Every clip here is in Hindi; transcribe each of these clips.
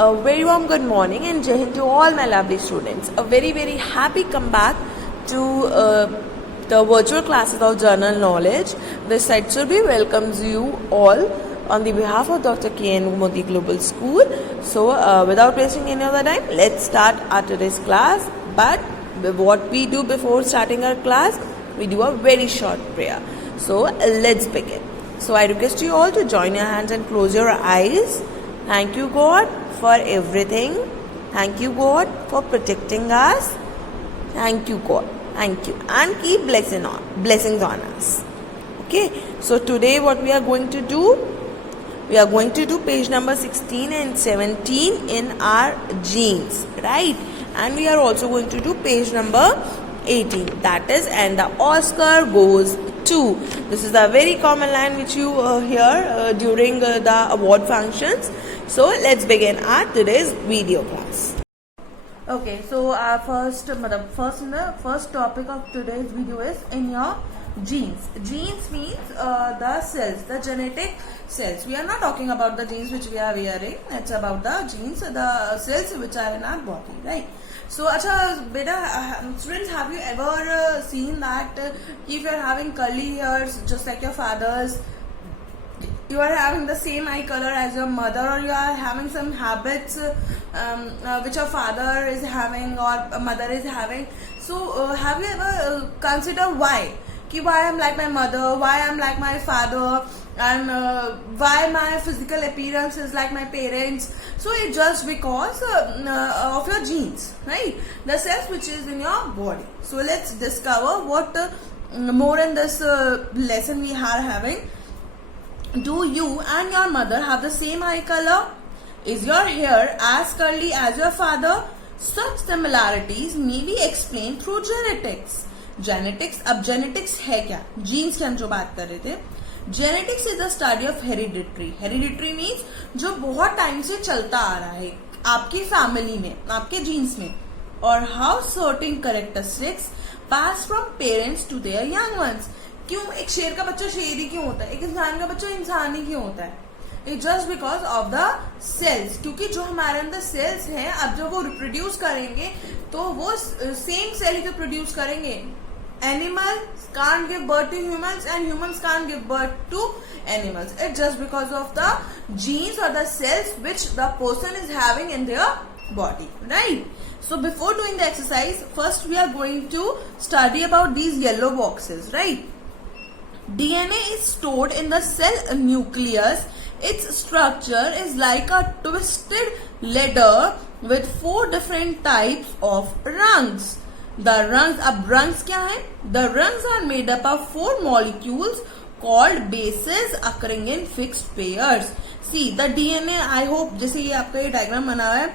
A very warm good morning and Jai Hind to all my lovely students. A very happy comeback to the virtual classes of General Knowledge. This site Surabhi welcomes you all on the behalf of Dr. K.N. Modi Global School. So without wasting any other time, let's start our today's class. But what we do before starting our class, we do a very short prayer. So let's begin. So I request you all to join your hands and close your eyes. Thank you God for everything. Thank you God for protecting us. Thank you God. Thank you. And keep blessings on us. Okay. So today what we are going to do, we are going to do page number 16 and 17 in our genes, right? And we are also going to do page number 18, that is, and the Oscar goes to. This is a very common line which you hear during the award functions. So let's begin our today's video class. Okay, so our first topic of today's video is in your genes. Genes means the cells, the genetic cells. We are not talking about the genes which we are wearing. It's about the genes, the cells which are in our body, right? So, beta students, have you ever seen that if you are having curly hairs just like your father's, you are having the same eye color as your mother, or you are having some habits which your father is having or mother is having? So, have you ever considered why? Why I'm like my mother, why I'm like my father, and why my physical appearance is like my parents? So it's just because of your genes, right? The cells which is in your body. So let's discover what more in this lesson we are having. Do you and your mother have the same eye color? Is your hair as curly as your father? Such similarities may be explained through genetics. Genetics, अब जेनेटिक्स है क्या? जीन्स की हम जो बात कर रहे थे, genetics is the study of hereditary. Hereditary means जो बहुत टाइम से चलता आ रहा है आपकी फैमिली में, आपके जीन्स में. और how certain characteristics pass from parents to their young ones. क्यों एक शेर का बच्चा शेर ही क्यों होता है, एक इंसान का बच्चा इंसान ही क्यों होता है? It just because of the cells. क्योंकि जो हमारे अंदर सेल्स हैं, अब जब वो रिप्रोड्यूस करेंगे तो वो सेम सेल ही तो प्रोड्यूस करेंगे. Animals can't give birth to humans and humans can't give birth to animals. It's just because of the genes or the cells which the person is having in their body, right? So before doing the exercise, first we are going to study about these yellow boxes, right? DNA is stored in the cell nucleus. Its structure is like a twisted ladder with 4 different types of rungs. The rungs, अब rungs क्या है? The rungs are made up of 4 molecules called bases occurring in fixed pairs. See the DNA. I hope जैसे ये आपका ये डायग्राम बना हुआ है.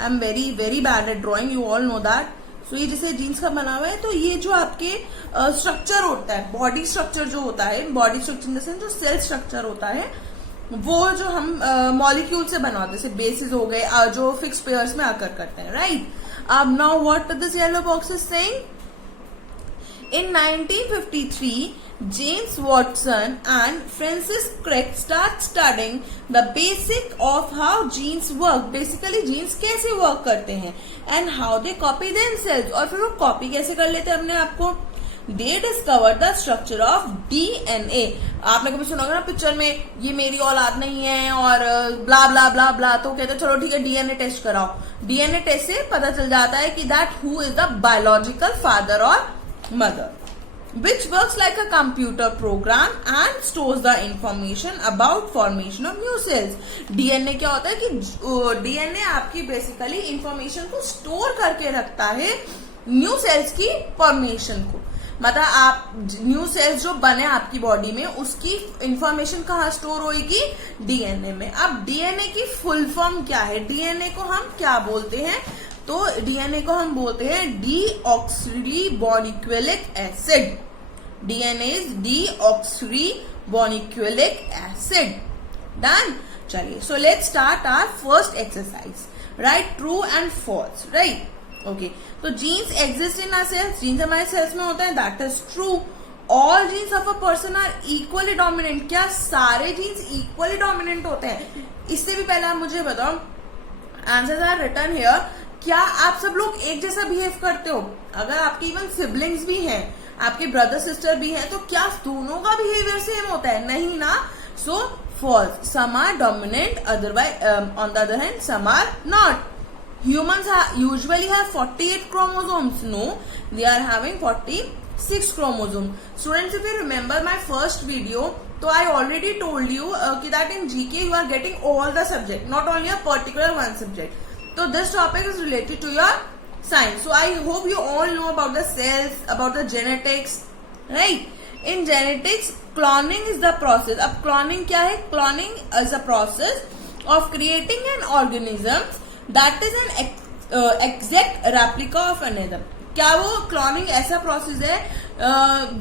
I am very bad at drawing. You all know that. So ये जैसे जीन्स का बना हुआ है, तो ये जो आपके स्ट्रक्चर होता है, बॉडी स्ट्रक्चर जो होता है, body structure in the sense जो सेल स्ट्रक्चर होता है, वो जो हम मॉलिक्यूल से बनवाते हैं, जैसे बेसिस हो गए जो फिक्स पेयर्स में आकर करते हैं, right? Now what this yellow box is saying? In 1953, James Watson and Francis Crick start studying the basic of how genes work. Basically genes कैसे work करते हैं and how they copy themselves. और फिर वो copy कैसे कर लेते हैं अपने आप को? They discovered the structure of DNA. आपने कभी सुना होगा ना पिक्चर में, ये मेरी औलाद नहीं है और ब्ला ब्ला ब्ला ब्ला, तो कहते चलो ठीक है डीएनए टेस्ट कराओ. डीएनए टेस्ट से पता चल जाता है कि that who is the biological father और mother, which works like a computer program and stores the information about formation of new cells. DNA क्या होता है कि डीएनए आपकी बेसिकली इंफॉर्मेशन को स्टोर करके रखता है न्यू सेल्स की फॉर्मेशन को. मतलब आप न्यू सेल्स जो बने आपकी बॉडी में, उसकी इंफॉर्मेशन कहाँ स्टोर होगी? डीएनए में. अब डीएनए की फुल फॉर्म क्या है? डीएनए को हम क्या बोलते हैं? तो डीएनए को हम बोलते हैं deoxyribonucleic acid. DNA is deoxyribonucleic acid. Done. चलिए, so let's start our first exercise. Write true and false, right? Okay, तो genes exist in our cells. Genes हमारे सेल्स में होता है, that is true. All genes of a person are equally dominant. क्या सारे जीन्स इक्वली डोमिनेंट होते हैं? इससे भी पहले आप मुझे बताओ, आंसर्स आर रिटन हियर। क्या आप सब लोग एक जैसा बिहेव करते हो? अगर आपके इवन सिबलिंग्स भी हैं, आपके ब्रदर सिस्टर भी हैं, तो क्या दोनों का बिहेवियर सेम होता है? नहीं ना। So false, some are dominant, otherwise on the other hand some are not. Humans usually have 48 chromosomes. No, they are having 46 chromosomes. Students, if you remember my first video, so I already told you that in GK you are getting all the subject, not only a particular one subject. So this topic is related to your science. So I hope you all know about the cells, about the genetics, right? In genetics, cloning is the process. अब cloning क्या है? Cloning is a process of creating an organism that is an exact replica of another. क्या वो क्लोनिंग ऐसा प्रोसेस है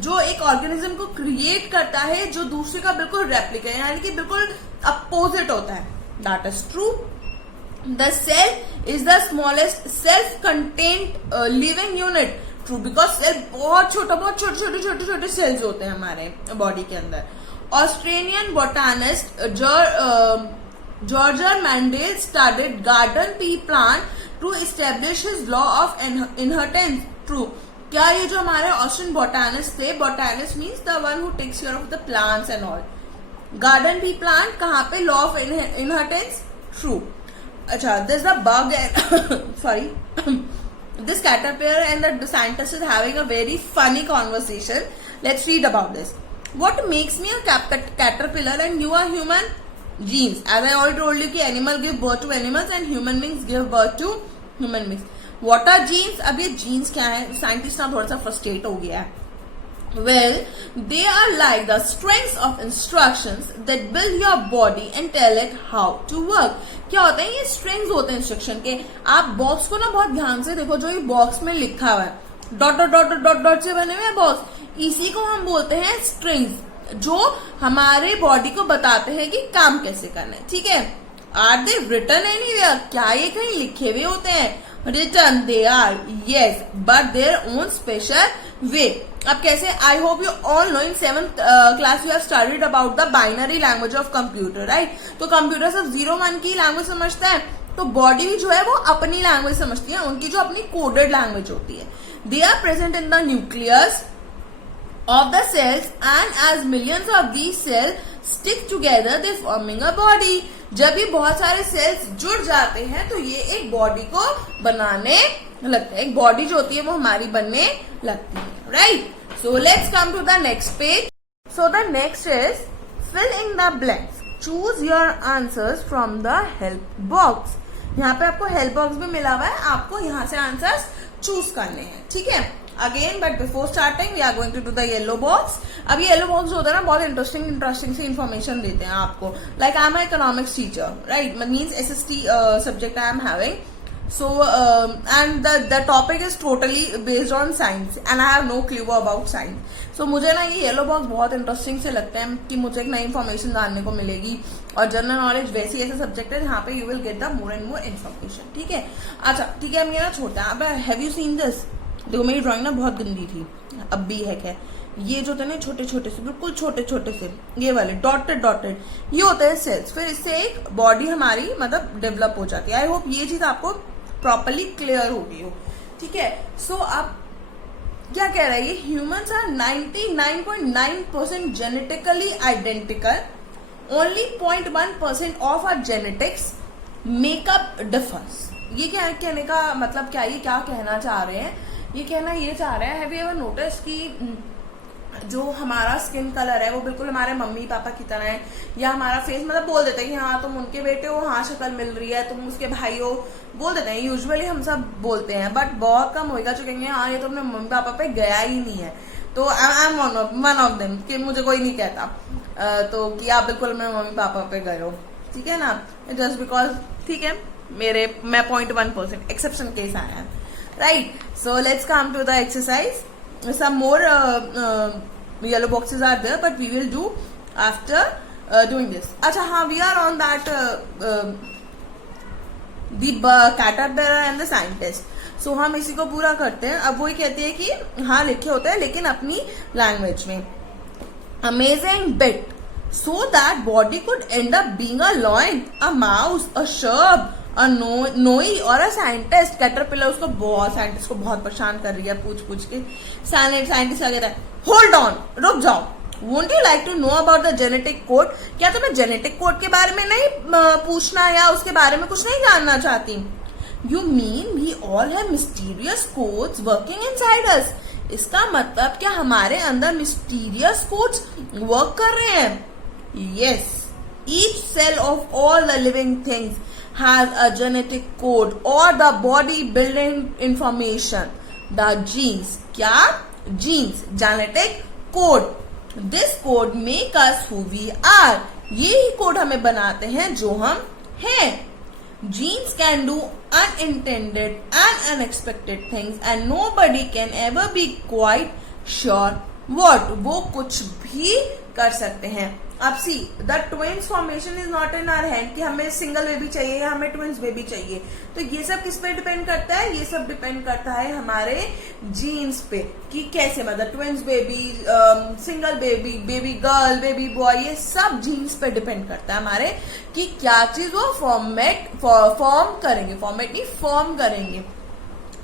जो एक ऑर्गेनिज्म को क्रिएट करता है जो दूसरे का बिल्कुल रेप्लिका है, यानी कि बिल्कुल अपोजिट होता है. That is true. The cell is the smallest self contained living unit. True, because cell बहुत छोटे सेल्स होते हैं हमारे बॉडी के अंदर. Australian botanist George Mendel studied garden pea plant to establish his law of inheritance. True. क्या ये जो हमारे ऑस्ट्रियन बोटानिस्ट थे, botanist means the one who takes care of the plants and all. Garden pea plant कहाँ पे? Law of inheritance. ट्रू. अच्छा, this the bug and sorry this caterpillar and the scientist is having a very funny conversation. Let's read about this. What makes me a caterpillar and you are human? Genes. As I already told you कि animal give birth to animals and human beings give birth to human beings. What are genes? अब ये genes क्या है? साइंटिस्ट ना थोड़ा सा फ्रस्ट्रेट हो गया है. Well, they are like the strings of instructions that build your body and tell it how to work. क्या होते हैं ये strings होते हैं इंस्ट्रक्शन के. आप बॉक्स को ना बहुत ध्यान से देखो, जो ये बॉक्स में लिखा हुआ है, dot dot dot dot dot से बने हुए बॉक्स, इसी को हम बोलते हैं स्ट्रिंग्स, जो हमारे बॉडी को बताते हैं कि काम कैसे करना है. ठीक है. Are they written anywhere? क्या ये कहीं लिखे हुए होते हैं? Written they are, yes, but their own special way. अब कैसे? I hope you all know in 7th class you have studied about the binary language of computer, right? तो कंप्यूटर सिर्फ 0-1 की लैंग्वेज समझता है, तो बॉडी भी जो है वो अपनी लैंग्वेज समझती है, उनकी जो अपनी कोडेड लैंग्वेज होती है. They are present in the nucleus of the cells, and as millions of these cells stick together they forming a body. जब ये बहुत सारे सेल्स जुड़ जाते हैं तो ये एक बॉडी को बनाने लगते हैं. एक बॉडी जो होती है वो हमारी बनने लगती है, right? So let's come to the next page. So the next is fill in the blanks. Choose your answers from the help box. यहाँ पे आपको हेल्प बॉक्स भी मिला हुआ है, आपको यहाँ से आंसर्स चूज करने हैं. ठीक है. Again, but before starting we are going to do the yellow box. अब ये येलो बॉक्स होता है ना, बहुत इंटरेस्टिंग सी इन्फॉर्मेशन देते हैं आपको. Like I am economics teacher, right? Means SST subject I am having. So and the topic is totally based on science and I have no clue about science. So मुझे ना ये येलो बॉक्स बहुत इंटरेस्टिंग से लगता है कि मुझे एक नई इन्फॉर्मेशन जानने को मिलेगी. और जनरल नॉलेज वैसे ऐसा सब्जेक्ट है जहाँ पे you will get the more and more information. ठीक है. अच्छा, ठीक है. हम ये ना छोड़ते हैं. अब हैव यू सीन दिस? देखो, मेरी ड्राइंग ना बहुत गंदी थी, अब भी है. क्या ये जो थे ना छोटे छोटे से, बिल्कुल छोटे से, ये वाले डॉटेड, ये होते हैं सेल्स. फिर इससे एक बॉडी हमारी मतलब डेवलप हो जाती है. आई होप ये चीज आपको प्रॉपरली क्लियर हो गई हो. ठीक है. सो अब क्या कह रहा है ये? Humans are 99.9% genetically identical. Only 0.1% of our genetics makeup differs. ये क्या कहने का मतलब क्या? ये क्या कहना चाह रहे हैं? ये कहना ये चाह रहे हैं, हैव यू एवर नोटिस कि जो हमारा स्किन कलर है वो बिल्कुल हमारे मम्मी पापा की तरह है, या हमारा फेस मतलब बोल देते हैं कि हाँ तुम उनके बेटे हो, हाँ शक्ल मिल रही है, तुम उसके भाई हो, बोल देते हैं. यूजुअली हम सब बोलते हैं, बट बहुत कम होगा जो कहेंगे हाँ ये तो अपने मम्मी पापा पे गया ही नहीं है. तो I am one of them कि मुझे कोई नहीं कहता तो कि आप बिल्कुल अपने मम्मी पापा पे गए हो. ठीक है ना? जस्ट बिकॉज ठीक है मैं 0.1% एक्सेप्शन केस आया है, right? So let's come to the exercise. Some more yellow boxes are there, but we will do after doing this. अच्छा हाँ, we are on that the caterpillar and the scientist. So हम इसी को पूरा करते हैं. अब वही कहते हैं कि हाँ लिखे होते हैं लेकिन अपनी लैंग्वेज में. Amazing bit. So that body could end up being a lion, a mouse, a shrub नोई और अ साइंटिस्ट। कैटरपिलर उसको साइंटिस्ट को बहुत परेशान कर रही है पूछ के। साइंटिस्ट कहता है होल्ड ऑन, रुक जाओ, won't you like to know about the genetic code? क्या तुम्हें जेनेटिक कोड के बारे में नहीं पूछना या उसके बारे में कुछ नहीं जानना चाहती? You mean we all have mysterious codes working inside us? इसका मतलब क्या हमारे अंदर मिस्टीरियस कोड्स वर्क कर रहे हैं? Yes, each cell of all the living things has a genetic code और the body building information, the genes. क्या? Genes, genetic code. This code make us who we are. ये ही कोड हमें बनाते हैं जो हम हैं। Genes can do unintended and unexpected things and nobody can ever be quite sure what. वो कुछ भी कर सकते हैं। अब see the twins formation is not in our hand कि हमें सिंगल बेबी चाहिए या हमें ट्विंस बेबी चाहिए। तो ये सब किस पे डिपेंड करता है? ये सब डिपेंड करता है हमारे जीन्स पे कि कैसे, मतलब twins baby, single baby, baby girl, baby boy, ये सब जीन्स पे डिपेंड करता है हमारे कि क्या चीज वो फॉर्म करेंगे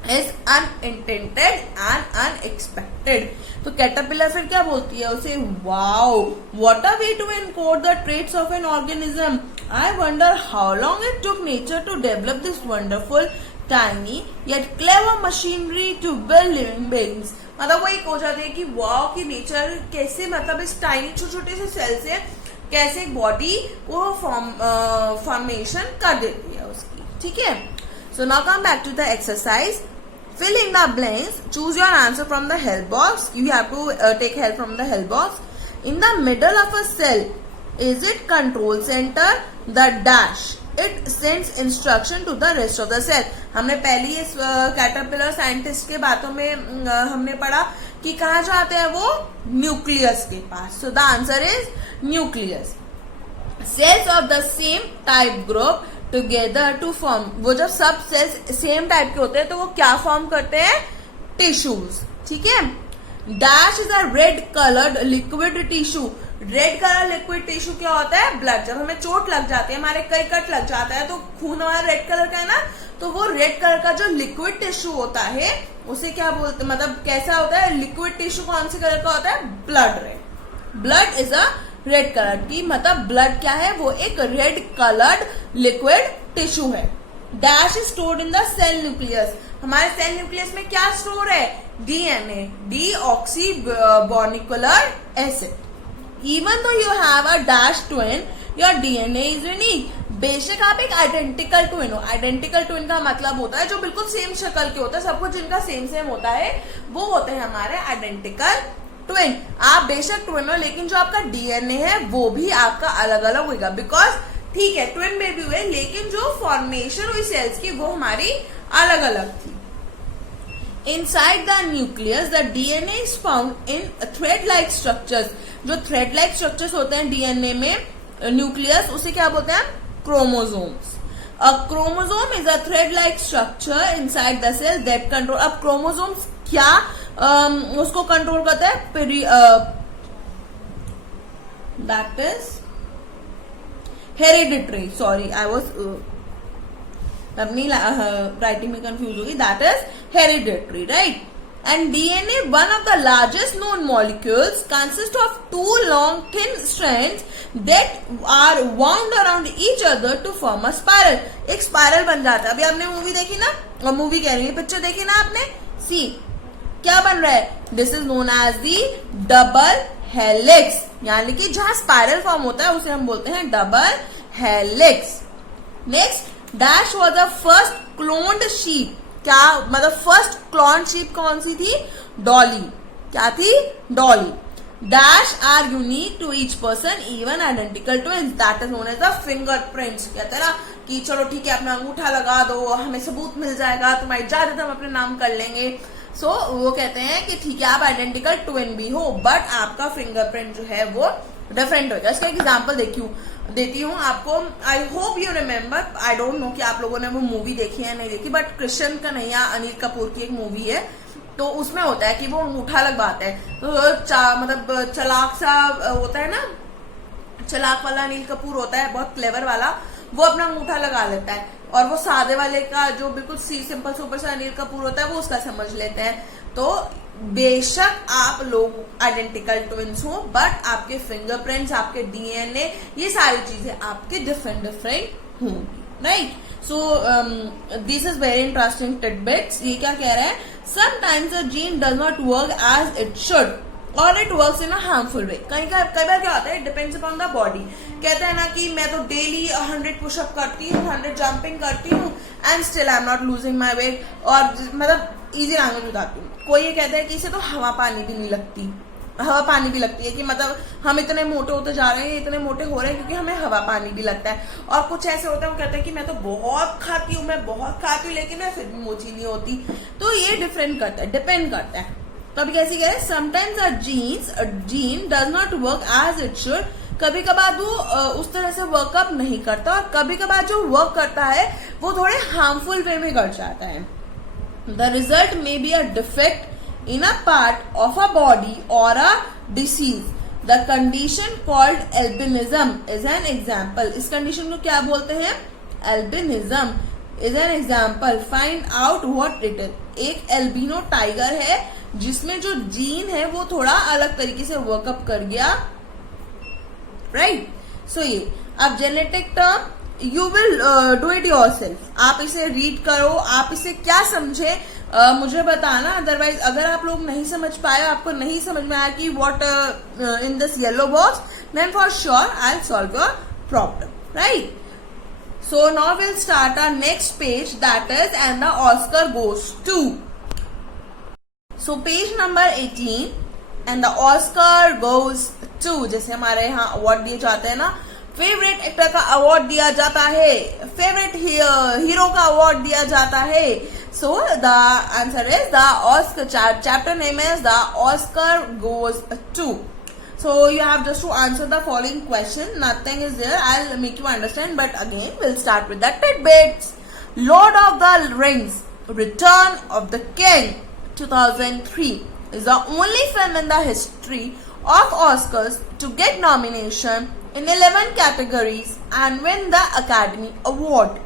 is unintended and unexpected। तो कैटरपिलर फिर क्या बोलती है उसे? Wow, what a way to encode the traits of an organism। I wonder how long it took nature to develop this wonderful tiny yet clever machinery to build living beings। मतलब वो एक हो जाती है कि वाओ कि नेचर कैसे, मतलब इस टाइनी छोटे से सेल से कैसे बॉडी को फॉर्मेशन कर देती है उसकी। ठीक है, so now come back to the exercise. Fill in the blanks. Choose your answer from the help box. You have to take help from the help box. In the middle of a cell, is it control center? The dash. It sends instruction to the rest of the cell. हमने पहले इस कैटरपिलर साइंटिस्ट के बातों में हमने पढ़ा कि कहाँ जाते हैं वो? न्यूक्लियस के पास। So the answer is nucleus. Cells of the same type group together to form. वो जब सब सेल्स सेम टाइप के होते हैं तो वो क्या फॉर्म करते हैं? टिश्यूज। ठीक है। Dash is a red coloured liquid tissue. Red colour liquid tissue क्या होता है? ब्लड। जब हमें चोट लग जाती है, हमारे कई कट लग जाता है तो खून हमारा रेड कलर का है ना, तो वो रेड कलर का जो लिक्विड टिश्यू होता है उसे क्या बोलते हैं, मतलब कैसा होता है? लिक्विड टिश्यू कौन से कलर का होता है? Blood red. Blood is a red colour की, मतलब ब्लड क्या है? वो एक रेड कलर्ड लिक्विड टिश्यू है। Dash is stored in the cell nucleus. हमारे सेल न्यूक्लियस में क्या स्टोर है? DNA, deoxyribonucleic acid. Even though you have a dash twin, your DNA is unique. बेशक आप एक आइडेंटिकल ट्विन हो। आइडेंटिकल ट्विन का मतलब होता है जो बिल्कुल सेम शक्ल के होता है, सब कुछ जिनका सेम होता है वो होते हैं हमारे आइडेंटिकल ट्विन। आप बेशक ट्विन हो लेकिन जो आपका डीएनए है वो भी आपका अलग अलग होगा। बिकॉज ठीक है ट्विन बेबी हुए लेकिन जो फॉर्मेशन हुई सेल्स की वो हमारी अलग अलग थी। Inside the nucleus the DNA is found in thread like structures. जो थ्रेड लाइक स्ट्रक्चर्स होते हैं डीएनए में, न्यूक्लियस, उसे क्या बोलते हैं? Chromosomes. A chromosome is a thread like structure inside the cell that control. अब क्रोमोसोम्स क्या उसको कंट्रोल करता है? That is hereditary. Sorry, I was अपनी राइटिंग में कंफ्यूज होगी। That is hereditary, right. And DNA, one of the largest known molecules, consist of two long thin strands that are wound around each other to form a spiral. एक स्पाइरल बन जाता है। अभी आपने मूवी देखी ना, और मूवी कह रही है, पिक्चर देखी ना आपने? सी क्या बन रहा है? This is known as the double helix. यानी कि जहां स्पाइरल फॉर्म होता है उसे हम बोलते हैं double helix. Next, dash was the first cloned sheep. क्या मतलब फर्स्ट क्लोन्ड शीप कौन सी थी? डॉली। क्या थी? Dolly. Dash are unique to each person even identical twins, that is known as the fingerprints. कहते हैं ना कि चलो ठीक है अपना अंगूठा लगा दो, हमें सबूत मिल जाएगा, तुम्हारी इजाजत हम अपने नाम कर लेंगे। सो वो कहते हैं कि ठीक है आप आइडेंटिकल ट्विन भी हो बट आपका फिंगरप्रिंट जो है वो डिफरेंट होगा। इसका एग्जाम्पल देती हूँ आपको। आई hope you remember, I don't know कि आप लोगों ने वो मूवी देखी है नहीं देखी, बट कृष्ण कन्हैया अनिल कपूर की एक मूवी है, तो उसमें होता है कि वो अंगूठा लगवाते हैं, तो मतलब चलाक सा होता है ना, चलाक वाला अनिल कपूर होता है, बहुत क्लेवर वाला, वो अपना अंगूठा लगा लेता है, और वो सादे वाले का जो बिल्कुल सिंपल सुपर से अनिल कपूर होता है वो उसका समझ लेते हैं। तो बेशक आप लोग आइडेंटिकल ट्विंस हो, बट आपके फिंगरप्रिंट्स, आपके डीएनए, ये सारी चीजें आपके डिफरेंट होंगी, right. So this is very interesting tidbits. ये क्या कह रहा है, sometimes a gene does not work as it should और it works in a harmful way. कई बार क्या होता है, डिपेंड्स अपॉन द बॉडी। कहते हैं ना कि मैं तो डेली 100 पुशअप करती हूँ, 100 जंपिंग करती हूँ and still I am not losing my weight. और मतलब इजी लैंग्वेज बताती हूँ, कोई ये कहता है कि इसे तो हवा पानी भी नहीं लगती, हवा पानी भी लगती है, कि मतलब हम इतने मोटे होते जा रहे हैं, इतने मोटे हो रहे हैं क्योंकि हमें हवा पानी भी लगता है। और कुछ ऐसे होते हैं वो कहते हैं कि मैं तो बहुत खाती हूँ, मैं बहुत खाती हूँ, लेकिन मैं फिर भी मोची नहीं होती। तो ये डिफरेंट करता है, डिपेंड करता है। तो अभी कैसे कह रहे, sometimes a gene does not work as it should. कभी कभार वो उस तरह से वर्कअप नहीं करता, और कभी कभार जो वर्क करता है वो थोड़े हार्मफुल वे में कर जाता है। The result may be a defect in a part of a body or a disease. The condition called albinism is an example. इस condition को क्या बोलते हैं, albinism is an example. Find out what it is. एक एल्बिनो टाइगर है जिसमें जो जीन है वो थोड़ा अलग तरीके से वर्कअप कर गया, राइट। सो ये अब genetic term you will do it your self. आप इसे रीड करो, आप इसे क्या समझे मुझे बताना। अदरवाइज अगर आप लोग नहीं समझ पाए, आपको नहीं समझ में आया कि what in this yellow box, then for sure I will solve your problem, right. So now will start our next page, that is and the Oscar goes to. So page number 18 and the Oscar goes to. जैसे हमारे यहाँ अवार्ड दिए जाते हैं ना, फेवरेट एक्टर का अवार्ड दिया जाता है, फेवरेट हीरो का अवार्ड दिया जाता है। So the answer is the Oscar. Chapter name is the Oscar goes to. So you have just to answer the following question. Nothing is there. I'll make you understand. But again, we'll start with the tidbits. Lord of the Rings, Return of the King, 2003 is the only film in the history of Oscars to get nomination in 11 categories and win the Academy Award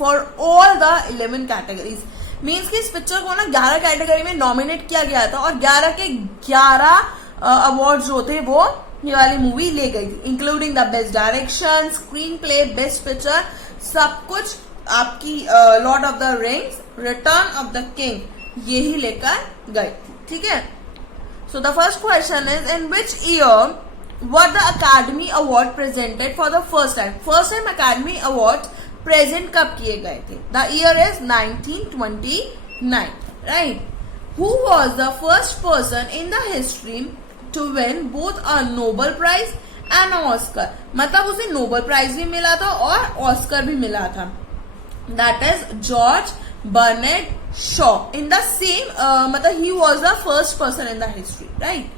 for all the 11 categories. Means कि इस पिक्चर को ना 11 कैटेगरी में नॉमिनेट किया गया था और 11 के 11 अवार्ड जो थे वो ये वाली मूवी ले गई थी, including the best direction, screen play, best picture, सब कुछ आपकी Lord of the Rings, Return of the King यही लेकर गए, ठीक है। So the first question is in which year were the Academy Award presented for the first time. First time Academy Award present कब किए गए थे? The year is 1929, right. Who was the first person in the history to win both a Nobel Prize and Oscar. मतलब उसे नोबेल प्राइज भी मिला था और ऑस्कर भी मिला था। That is George Bernard Shaw in the same, मतलब he was the first person in the history, right.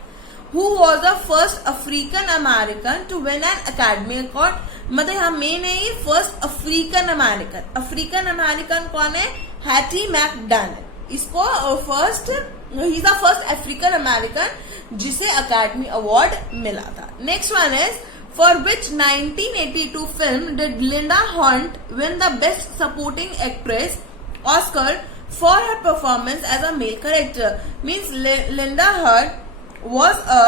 Who was the first African American to win an Academy Award? मतलब यहाँ मेन है ये first African American. African American कौन है? Hattie McDaniel. इसको first, he is the first African American जिसे अकेडमी अवार्ड मिला था। Next one is for which 1982 film did Linda Hunt win the best supporting actress Oscar for her performance as a male character. Means Linda Hunt was a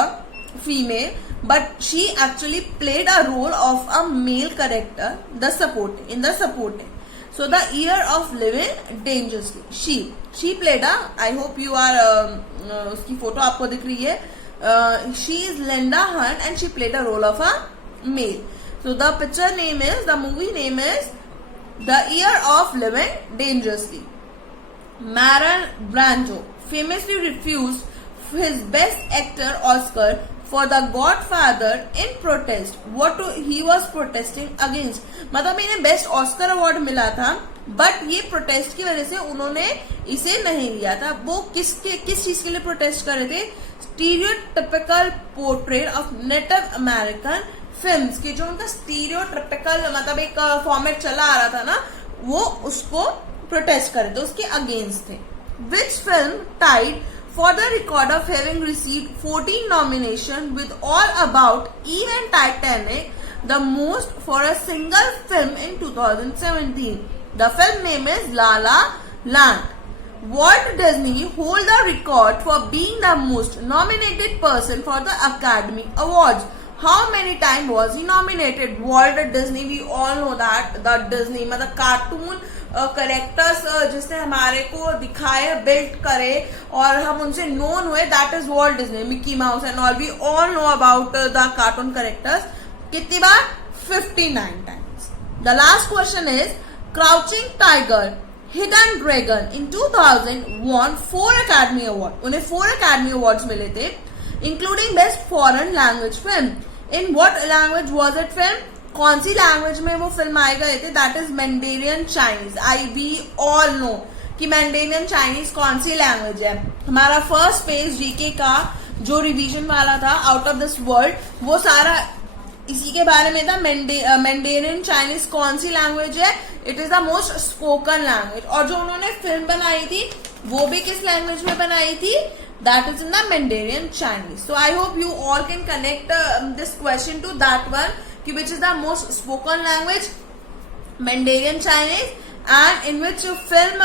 female, but she actually played a role of a male character, the supporting. So the year of living dangerously, she played a, I hope you are उसकी फोटो आपको दिख रही है, she is Linda Hunt and she played a role of a male. So the picture name is, the movie name is The Year of Living Dangerously. Marlon Brando famously refused his best actor Oscar for The Godfather in protest. What he was protesting against? मतलब इन्हें बेस्ट ऑस्कर अवार्ड मिला था, बट ये प्रोटेस्ट की वजह से उन्होंने इसे नहीं लिया था। वो किस चीज के लिए प्रोटेस्ट कर रहे थे? Stereotypical portrait of native American films की, जो उनका स्टीरियोटिपिकल मतलब एक फॉर्मेट चला आ रहा था ना, वो उसको प्रोटेस्ट कर रहे थे, उसके अगेंस्ट थे। Which film tied for the record of having received 14 nominations with All About Eve and Titanic the most for a single film in 2017. The film name is La La Land. Walt Disney hold the record for being the most nominated person for the Academy Awards. How many times was he nominated? Walt Disney, we all know that the Disney मतलब कार्टून करेक्टर्स जिसने हमारे को दिखाए, बिल्ड करे और हम उनसे नोन हुए, that is Walt Disney, Mickey Mouse and all. We all know about the cartoon characters. कितनी बार? 59 times. The last question is Crouching Tiger Hidden Dragon in 2000 won 4 Academy Award. उन्हें 4 Academy Awards मिले थे, including best foreign language film. In what language was it film? कौन सी लैंग्वेज में वो फिल्म आए गए थे? That is Mandarin Chinese. We all know कि मैंडेरियन चाइनीज कौन सी लैंग्वेज है. हमारा फर्स्ट पेज जीके का जो रिवीजन वाला था, आउट ऑफ दिस वर्ल्ड, वो सारा इसी के बारे में था. मैंडेरियन चाइनीज कौन सी लैंग्वेज है? It is the most spoken language. और जो उन्होंने फिल्म बनाई थी वो भी किस लैंग्वेज में बनाई थी? That is in the Mandarin Chinese. So I hope you all can connect this question to that one, which is the most spoken language, Mandarin Chinese, and in which film,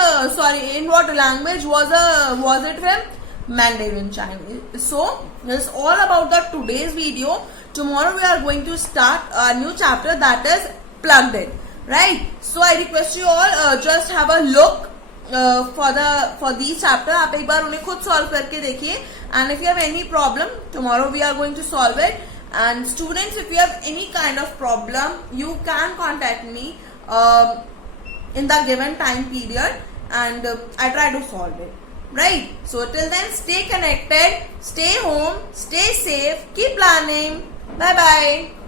in what language was it film? Mandarin Chinese. So this is all about the today's video. Tomorrow we are going to start a new chapter, that is plugged in, right? So I request you all just have a look for these chapter. आप एक बार उन्हें खुद सॉल्व करके देखिए, and if you have any problem, tomorrow we are going to solve it. And students, if you have any kind of problem, you can contact me in the given time period, and I try to solve it, right? So till then, stay connected, stay home, stay safe, keep learning. Bye bye.